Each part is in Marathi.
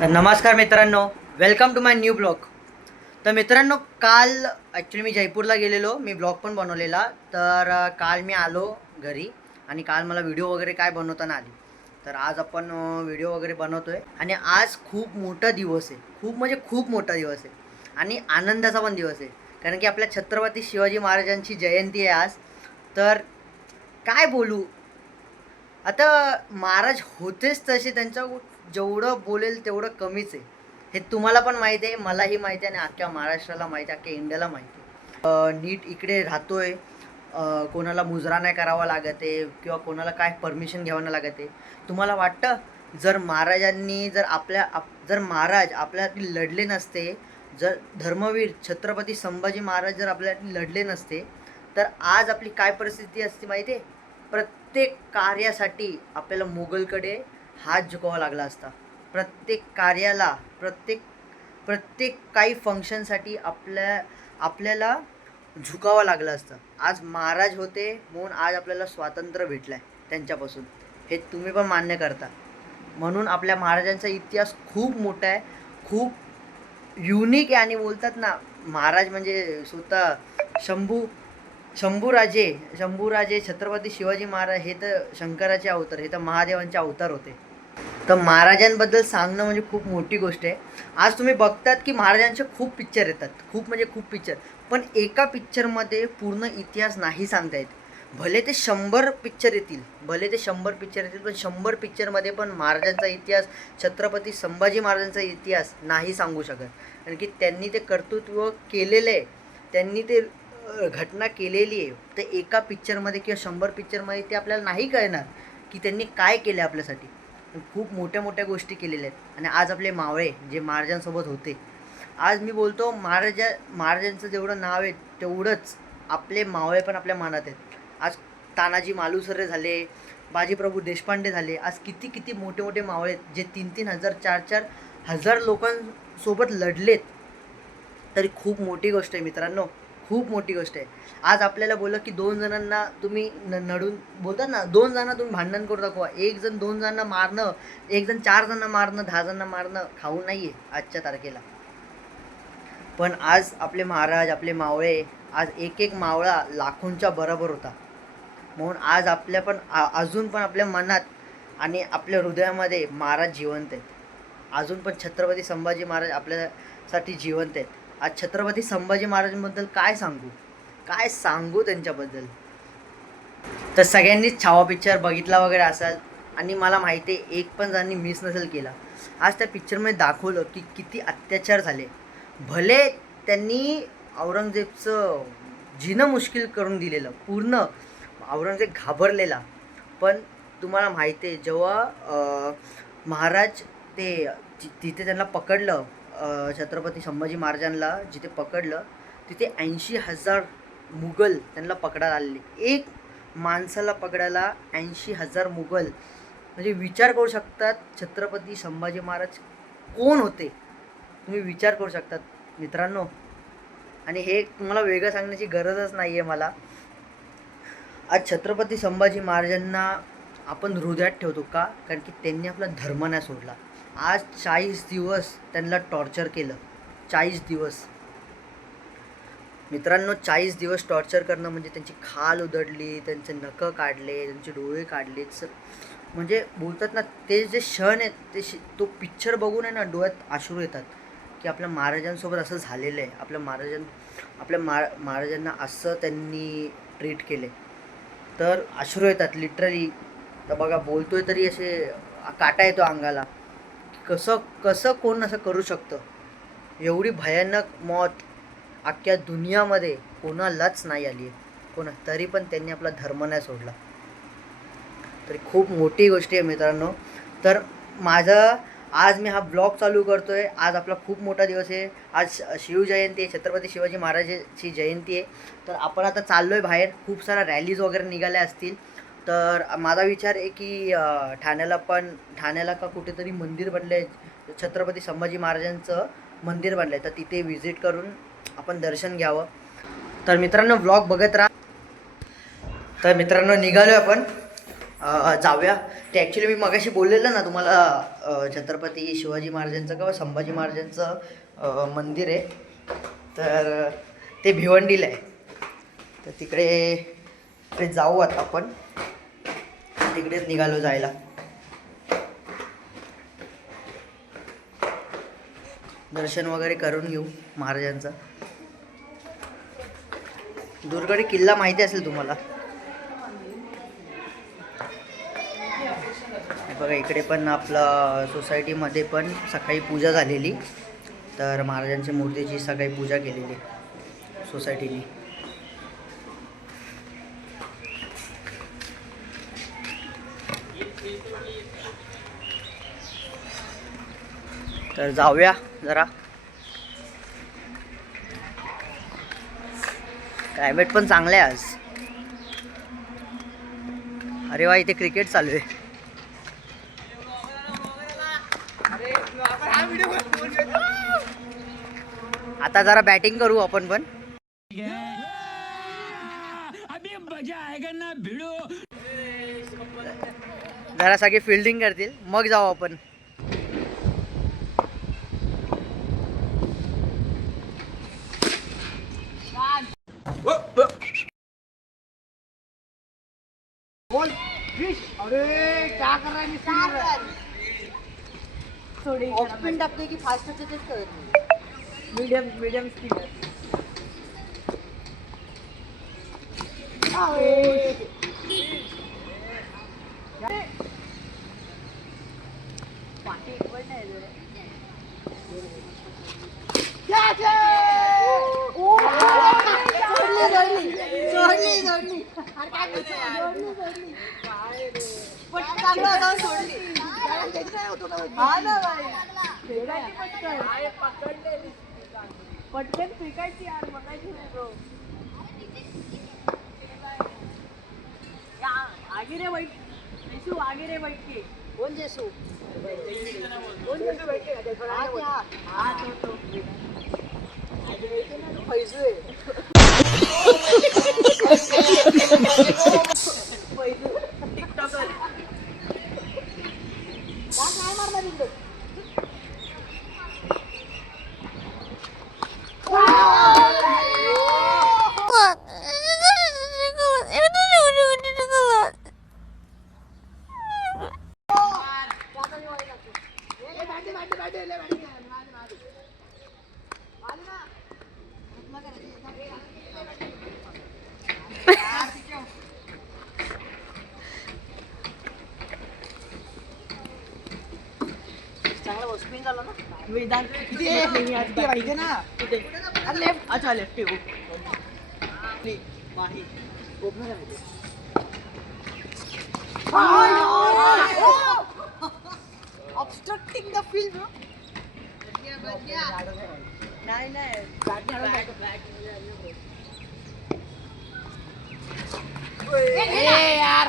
नमस्कार मित्रांनो, welcome to my new blog. तर मित्रांनो, काल ॲक्च्युली मी जयपूरला गेलेलो. मी ब्लॉग पण बनवलेला. तर काल मी आलो घरी आणि काल मला व्हिडिओ वगैरे काय बनवता आली. तर आज आपण व्हिडिओ वगैरे बनवतो आहे आणि आज खूप मोठा दिवस आहे. खूप म्हणजे खूप मोठा दिवस आहे आणि आनंदाचा पण दिवस आहे. कारण की आपल्या छत्रपती शिवाजी महाराजांची जयंती आहे आज. तर काय बोलू, आता महाराज होतेच तसे, त्यांच्या जेवढं बोलेल तेवढं कमीच आहे. हे तुम्हाला पण माहीत आहे, मलाही माहिती आहे आणि अख्ख्या महाराष्ट्राला माहिती आहे, अख्ख्या इंडियाला माहिती आहे. नीट इकडे राहतोय, कोणाला मुजरा नाही करावा लागत आहे किंवा कोणाला काय परमिशन घ्यावं नाही लागत आहे. तुम्हाला वाटतं जर महाराजांनी जर महाराज आपल्यासाठी लढले नसते, जर धर्मवीर छत्रपती संभाजी महाराज जर आपल्यासाठी लढले नसते, तर आज आपली काय परिस्थिती असते माहिती आहे? प्रत्येक कार्यासाठी आपल्याला मोगलकडे हात झुकावा लागला असता. प्रत्येक कार्याला, प्रत्येक प्रत्येक काही फंक्शनसाठी आपल्याला झुकावं लागलं असतं. आज महाराज होते म्हणून आज आपल्याला स्वातंत्र्य भेटलं आहे त्यांच्यापासून. हे तुम्ही पण मान्य करता. म्हणून आपल्या महाराजांचा इतिहास खूप मोठा आहे, खूप युनिक आहे. आणि बोलतात ना, महाराज म्हणजे स्वतः शंभूराजे छत्रपती शिवाजी महाराज हे तर शंकराचे अवतार, हे तर महादेवांचे अवतार होते. तर महाराजांबद्दल सांगणं म्हणजे खूप मोठी गोष्ट आहे. आज तुम्ही बघतात की महाराजांचे खूप पिक्चर येतात, खूप म्हणजे खूप पिक्चर, पण एका पिक्चरमध्ये पूर्ण इतिहास नाही सांगता येत. भले ते 100 पिक्चर येतील, पण 100 पिक्चरमध्ये पण महाराजांचा इतिहास, छत्रपती संभाजी महाराजांचा इतिहास नाही सांगू शकत. कारण की त्यांनी ते कर्तृत्व केलेलं आहे, त्यांनी ते घटना केलेली आहे. तर एका पिक्चरमध्ये किंवा 100 पिक्चरमध्ये ते आपल्याला नाही कळणार की त्यांनी काय केलं आपल्यासाठी. खूप मोठ्या मोठ्या गोष्टी केलेल्या आहेत. आणि आज आपले मावळे जे महाराजांसोबत होते, आज मी बोलतो महाराजांचं जेवढं नाव आहे तेवढंच आपले मावळे पण आपल्या मनात आहेत. आज तानाजी मालुसरे झाले, बाजीप्रभू देशपांडे झाले, आज किती किती मोठे मोठे मावळे आहेत जे 3-3 हजार 4-4 हजार लोकांसोबत लढलेत. तरी खूप मोठी गोष्ट आहे मित्रांनो, खूप मोठी गोष्ट आहे. आज आपल्याला बोललं की 2 जणांना तुम्ही नडून बोलतात ना, 2 जणांना तुम्ही भांडण करू दाखवा. 1 जण 2 जणांना मारणं, 1 जण 4 जणांना मारणं, 10 जणांना मारणं खाऊ नाही आहे आजच्या तारखेला. पण आज आपले महाराज, आपले मावळे, आज एक एक मावळा लाखोंच्या बरोबर होता. म्हणून आज अजून पण आपल्या मनात आणि आपल्या हृदयामध्ये महाराज जिवंत आहेत. अजून पण छत्रपती संभाजी महाराज आपल्यासाठी जिवंत आहेत. आज छत्रपती संभाजी महाराजांबद्दल काय सांगू त्यांच्याबद्दल. तर सगळ्यांनीच छावा पिक्चर बघितला वगैरे असाल आणि मला माहिती आहे एक पण जणांनी मिस नसेल केला. आज त्या पिक्चरमध्ये दाखवलं की किती अत्याचार झाले. भले त्यांनी औरंगजेबचं जिणं मुश्किल करून दिलेलं, पूर्ण औरंगजेब घाबरलेला. पण तुम्हाला माहिती आहे जेव्हा महाराज ते तिथे त्यांना पकडलं, छत्रपती संभाजी महाराजांना जिथे पकडलं तिथे 80,000 मुघल त्यांना पकडायला आलेले. एक माणसाला पकडायला 80,000 मुघल, म्हणजे विचार करू शकतात छत्रपती संभाजी महाराज कोण होते. तुम्ही विचार करू शकतात मित्रांनो. आणि हे तुम्हाला वेगळं सांगण्याची गरजच नाही आहे मला. आज छत्रपती संभाजी महाराजांना आपण हृदयात ठेवतो का? कारण की त्यांनी आपला धर्म नाही सोडला. आज 40 दिवस त्यांना टॉर्चर केलं. 40 दिवस मित्रांनो, 40 दिवस टॉर्चर करणं म्हणजे त्यांची खाल उधळली, त्यांचे नखं काढले, त्यांचे डोळे काढले. म्हणजे बोलतात ना, ते जे क्षण आहेत तो पिक्चर बघून आहे ना, डोळ्यात अश्रू येतात की आपल्या महाराजांसोबत असं झालेलं आहे. आपल्या महाराजांना असं त्यांनी ट्रीट केले, तर अश्रू येतात लिटरली. तर बघा, बोलतोय तरी असे काटा येतो अंगाला. कसं कोण असं करू शकतं. एवढी भयानक मौत अख्ख्या दुनियामध्ये कोणालाच नाही आली आहे. तरी पण त्यांनी आपला धर्म नाही सोडला. तरी खूप मोठी गोष्ट आहे मित्रांनो. तर आज मी हा ब्लॉग चालू करतो आहे. आज आपला खूप मोठा दिवस आहे. आज शिवजयंती आहे, छत्रपती शिवाजी महाराजांची जयंती आहे. तर आपण आता चाललो आहे बाहेर. खूप साऱ्या रॅलीज वगैरे निघाल्या असतील. तर माझा विचार आहे की ठाण्याला का कुठेतरी मंदिर बनलं आहे, छत्रपती संभाजी महाराजांचं मंदिर बनलं आहे. तर तिथे व्हिजिट करून आपण दर्शन घ्यावं. तर मित्रांनो, व्लॉग बघत राहा. तर मित्रांनो, निघालो आपण. जाऊया. ते ॲक्च्युली मी मगाशी बोललेलं ना तुम्हाला, छत्रपती शिवाजी महाराजांचं किंवा संभाजी महाराजांचं मंदिर आहे. तर ते भिवंडीला आहे. तर तिकडे जाऊ आता आपण. तिकडेच निघालो जायला. दर्शन वगैरे करून घेऊ महाराजांचं. दुर्गडी किल्ला माहिती असेल तुम्हाला. बघा इकडे पण आपलं सोसायटीमध्ये पण सकाळी पूजा झालेली. तर महाराजांच्या मूर्तीची सकाळी पूजा केलेली सोसायटीने. तर जाऊया जरा. क्लायमेट पण चांगलं आहे आज. अरे वा, इथे क्रिकेट चालू आहे. आता जरा बॅटिंग करू आपण पण. जरा सगळे फिल्डिंग करतील मग जाऊ आपण. बोल फिश. अरे क्या कर रहा है मिस्टर? थोड़ी ऑफ स्पिन टाकते की फास्ट होते तेच कळत नाही. Medium speed. पटकन फेकायची यार, बघायची नाही ब्रो. आगे रे बैठ जेसू, आगे रे बैठ के. कौन जेसू? कौन जेसू बैठ के? हाँ तो आगे बैठ के ना, तो फैजू है. फैजू टिकटॉकर. काय मारला तिकडे? चांगला स्पिन झाला ना. वेदांत किती पाहिजे ना. लेफ्ट. अच्छा लेफ्ट आहे. माही ओपनर आहे. Obstructing the field bro. नाही यार.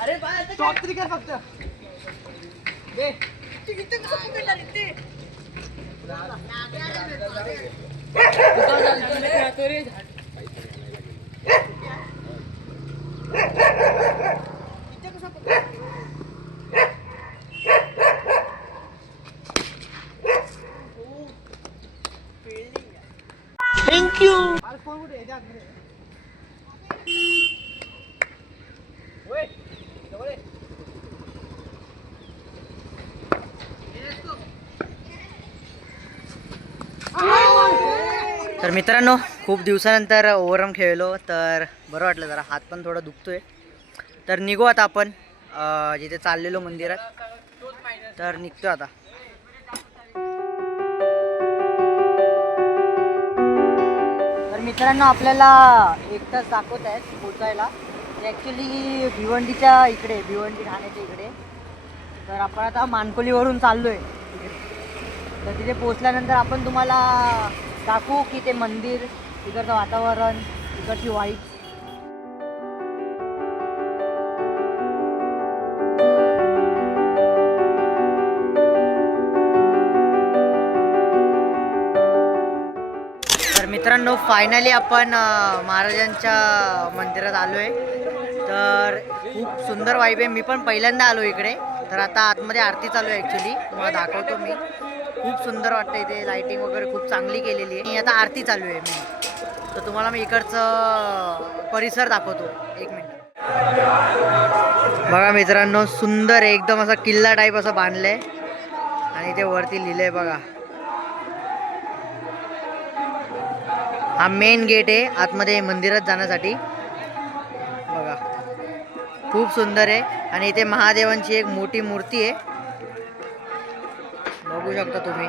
अरे टॉप 3 कर फक्त. किती कसं पकडला रे. Thank you. तर मित्रांनो, खूप दिवसानंतर ओव्हरआर्म खेळलो तर बरं वाटलं. जरा हात पण थोडा दुखतोय. तर निघू आता आपण जिथे चाललेलो मंदिरात. तर निघतो आता. तर मित्रांनो, आपल्याला 1 तास दाखवत आहेत पोचायला. ॲक्च्युली भिवंडीच्या इकडे, भिवंडी ठाण्याच्या इकडे. तर आपण आता मानकोलीवरून चाललो आहे. तर तिथे पोचल्यानंतर आपण तुम्हाला दाखवू की ते मंदिर, तिकडचं वातावरण, तिकडची वाईट. तर मित्रांनो, फायनली आपण महाराजांच्या मंदिरात आलो आहे. तर खूप सुंदर वाईब आहे. मी पण पहिल्यांदा आलो इकडे. तर आता आतमध्ये आरती चालू आहे ॲक्च्युली, तुम्हाला दाखवतो मी. खूप सुंदर वाटतं इथे, लाईटिंग वगैरे खूप चांगली केलेली आहे. आणि आता आरती चालू आहे मी, तर तुम्हाला मी इकडचं परिसर दाखवतो. एक मिनिट. बघा मित्रांनो, सुंदर एकदम असा किल्ला टाईप असं बांधलंय आणि ते वरती लिहिलंय बघा. हा मेन गेट आहे आतमध्ये मंदिरात जाण्यासाठी. बघा खूप सुंदर आहे. आणि इथे महादेवांची एक मोठी मूर्ती आहे, बघू शकता तुम्ही.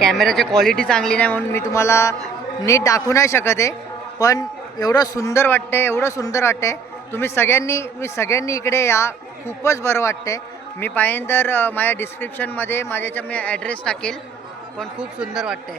कॅमेराची क्वालिटी चांगली नाही म्हणून मी तुम्हाला नीट दाखवू नाही शकत आहे, पण एवढं सुंदर वाटतंय, एवढं सुंदर वाटतंय. तुम्ही सगळ्यांनी इकडे या, खूपच बरं वाटतंय. मी पाहिजे तर माझ्या डिस्क्रिप्शनमध्ये माझ्याच्या मी ॲड्रेस टाकेल, पण खूप सुंदर वाटतंय.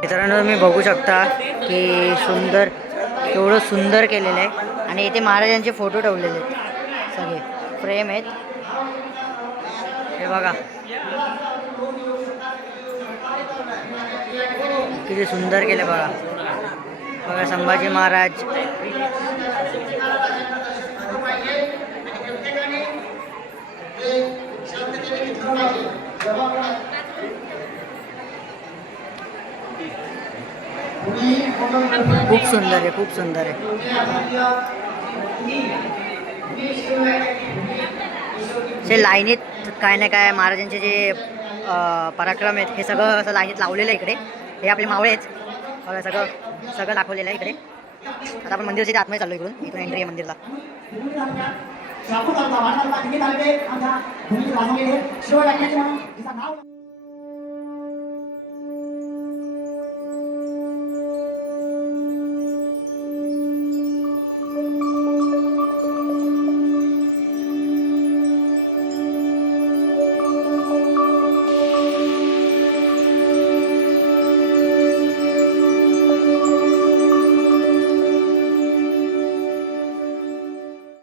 मित्रांनो तुम्ही बघू शकता की सुंदर, एवढं सुंदर केलेलं आहे. आणि इथे महाराजांचे फोटो ठेवलेले आहेत, सगळे फ्रेम आहेत, हे बघा किती सुंदर केले बघा. बघा संभाजी महाराज, खूप सुंदर आहे, खूप सुंदर आहे. ते लाईनीत काय ना काय महाराजांचे जे पराक्रम आहेत हे सगळं असं लाईनीत लावलेलं आहे इकडे. हे आपले मावळे आहेत बघा, सगळं दाखवलेलं आहे इकडे. आता आपण मंदिराच्या आतमध्ये चाललो, इथून एंट्री आहे मंदिरला.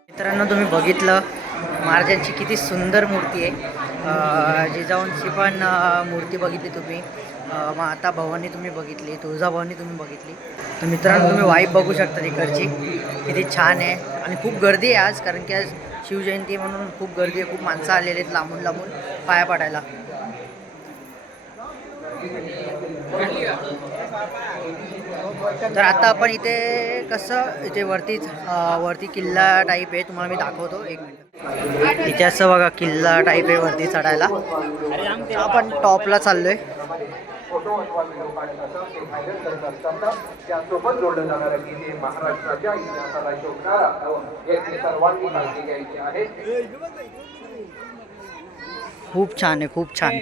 मित्रांनो तुम्ही बघितलं महाराजांची किती सुंदर मूर्ती आहे. जिजाऊंची पण मूर्ती बघितली तुम्ही. माता भवानी तुम्ही बघितली, तुळजाभवानी तुम्ही बघितली. तर मित्रांनो तुम्ही वाईब बघू शकता तिकडची किती छान आहे. आणि खूप गर्दी आहे आज, कारण की आज शिवजयंती म्हणून खूप गर्दी आहे. खूप माणसं आलेली आहेत लांबून लांबून पाया पडायला. तर आता आपण इथे कसं इथे वरती किल्ला टाईप आहे, तुम्हाला मी दाखवतो एक मिनिट. इथे असं बघा किल्ला टाईप आहे वरती चढायला. आपण टॉपला चाललोय. खूप छान आहे, खूप छान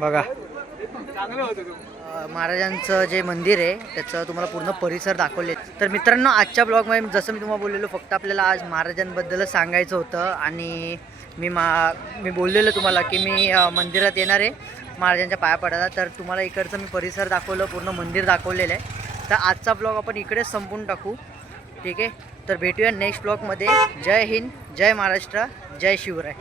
बघा. महाराजांचं जे मंदिर आहे त्याचं तुम्हाला पूर्ण परिसर दाखवले. तर मित्रांनो आजच्या ब्लॉगमध्ये जसं मी तुम्हाला बोललेलो, फक्त आपल्याला आज महाराजांबद्दलच सांगायचं होतं. आणि मी बोललेलो तुम्हाला की मी मंदिरात येणार आहे महाराजांच्या पाया पडायला. तर तुम्हाला इकडचं मी परिसर दाखवलं, पूर्ण मंदिर दाखवलेलं आहे. तर आजचा ब्लॉग आपण इकडेच संपवून टाकू, ठीक आहे. तर भेटूया नेक्स्ट ब्लॉगमध्ये. जय हिंद, जय महाराष्ट्र, जय शिवराय.